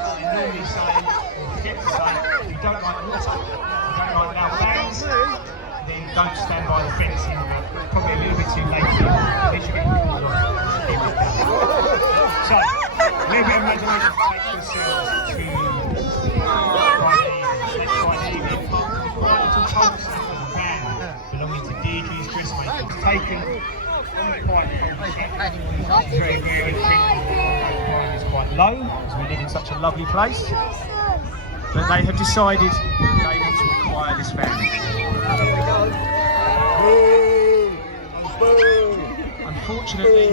normally saying, forget to say, if you don't like water, you don't like loud bands, then don't stand by the fencing. Probably a little bit too late for you. At least you're getting called off. So, a little bit of imagination to take yourselves to Friday evening. Quite a little cul-de-sac of a van belonging to Deirdre's Dressmakers. Taken on the quiet cul-de-sac. Very, very crime is quite low, as we live in such a lovely place. But they have decided they want to acquire this van. Unfortunately,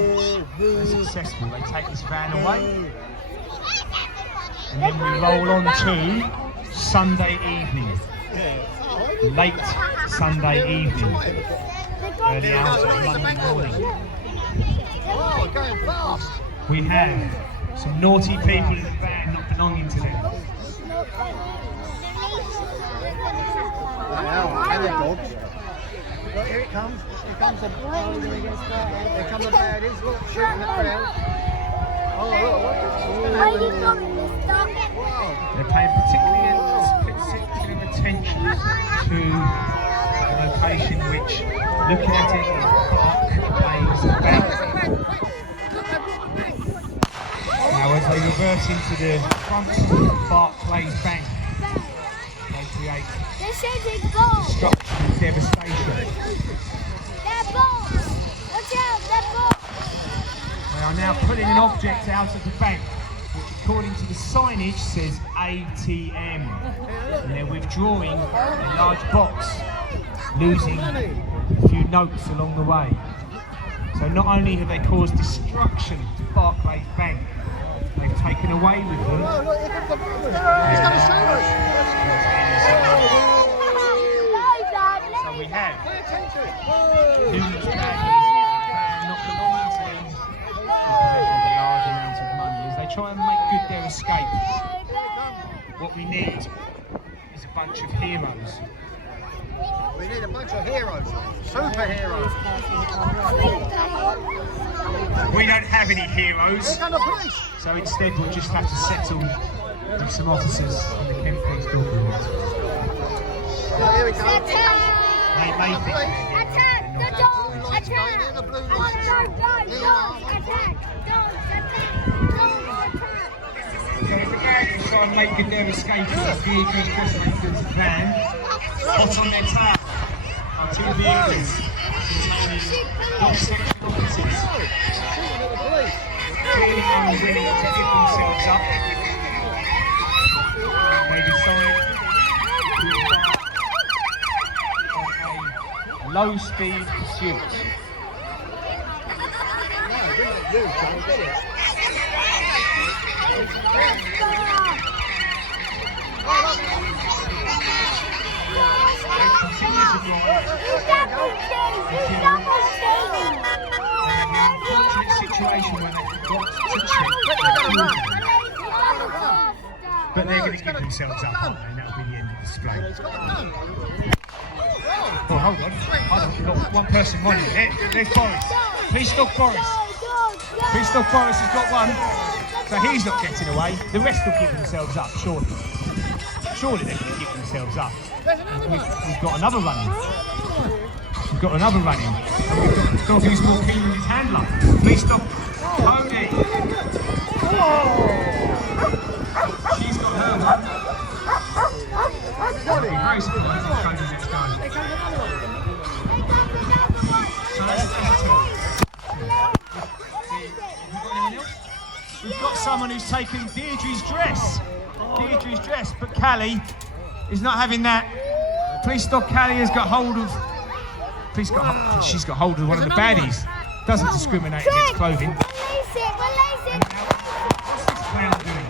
they're successful. They take this van away, and then we roll on to Sunday evening. Late Sunday evening. Early hours of Monday morning. We have some naughty people in the van not belonging to them. Here it comes. Here comes the here come the baddies. Look, shooting the crowd. Oh, look, they're paying particular attention to a location which, looking at it, is Barclays Bank. Now, as they reverse into the front of Barclays Bank, they create destruction and devastation. They are now pulling an object out of the bank, which according to the signage says ATM. And they're withdrawing a large box, losing a few notes along the way. So not only have they caused destruction to Barclays Bank, they've taken away with them. So we have numerous baggers not belonging to them possession of a large amount of money as they try and make good their escape. What we need is a bunch of heroes. we need a bunch of heroes, superheroes. We don't have any heroes, Here come the police. so instead we'll just have to settle with some officers in the Kent Police Department. Here we come. They may think they're So if the gang is trying to make good their escape in Deirdre's Dressmakers van, hot on their tail are two vehicles containing homosexual officers, clearly unwilling to give themselves up. They decide to embark on a low-speed pursuit. Situation where they forgot to check but they're going to give themselves up, aren't they? And that'll be the end of the display. Oh, hold on. We've got one person running. There's Boris. Please stop Boris. Please stop Boris has got one. So he's not getting away. The rest will give themselves up, surely. Surely they're going to give themselves up. We've got another running. We've got another running. And we've got a dog who's more keen than his handler. Please stop. Pony. She's got her one. I'll be very surprised if Cody's next time. So that's two. We've got someone who's taken Deirdre's dress. Deirdre's dress, but Callie is not having that. Police dog Callie has got hold of. She's got hold of one of the baddies. Doesn't discriminate against clothing. Release it, release it. What's this clown doing?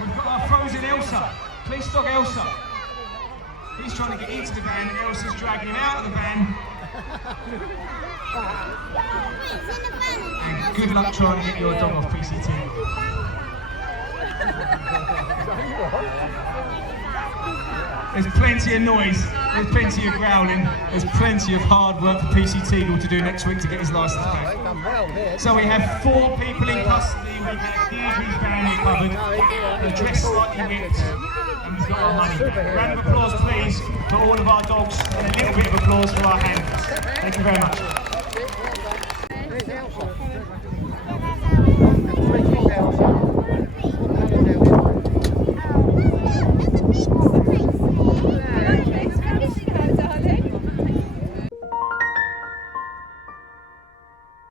We've got our frozen Elsa. Police dog Elsa. He's trying to get into the van and Elsa's dragging him out of the van. And good luck trying to get your dog off PCT. There's plenty of noise, there's plenty of growling, there's plenty of hard work for PC Teagle to do next week to get his licence back. So we have 4 people in custody, we have Deirdre's family covered, they're dressed slightly whipped, and we've got our money back. A round of applause please for all of our dogs, and a little bit of applause for our handlers. Thank you very much.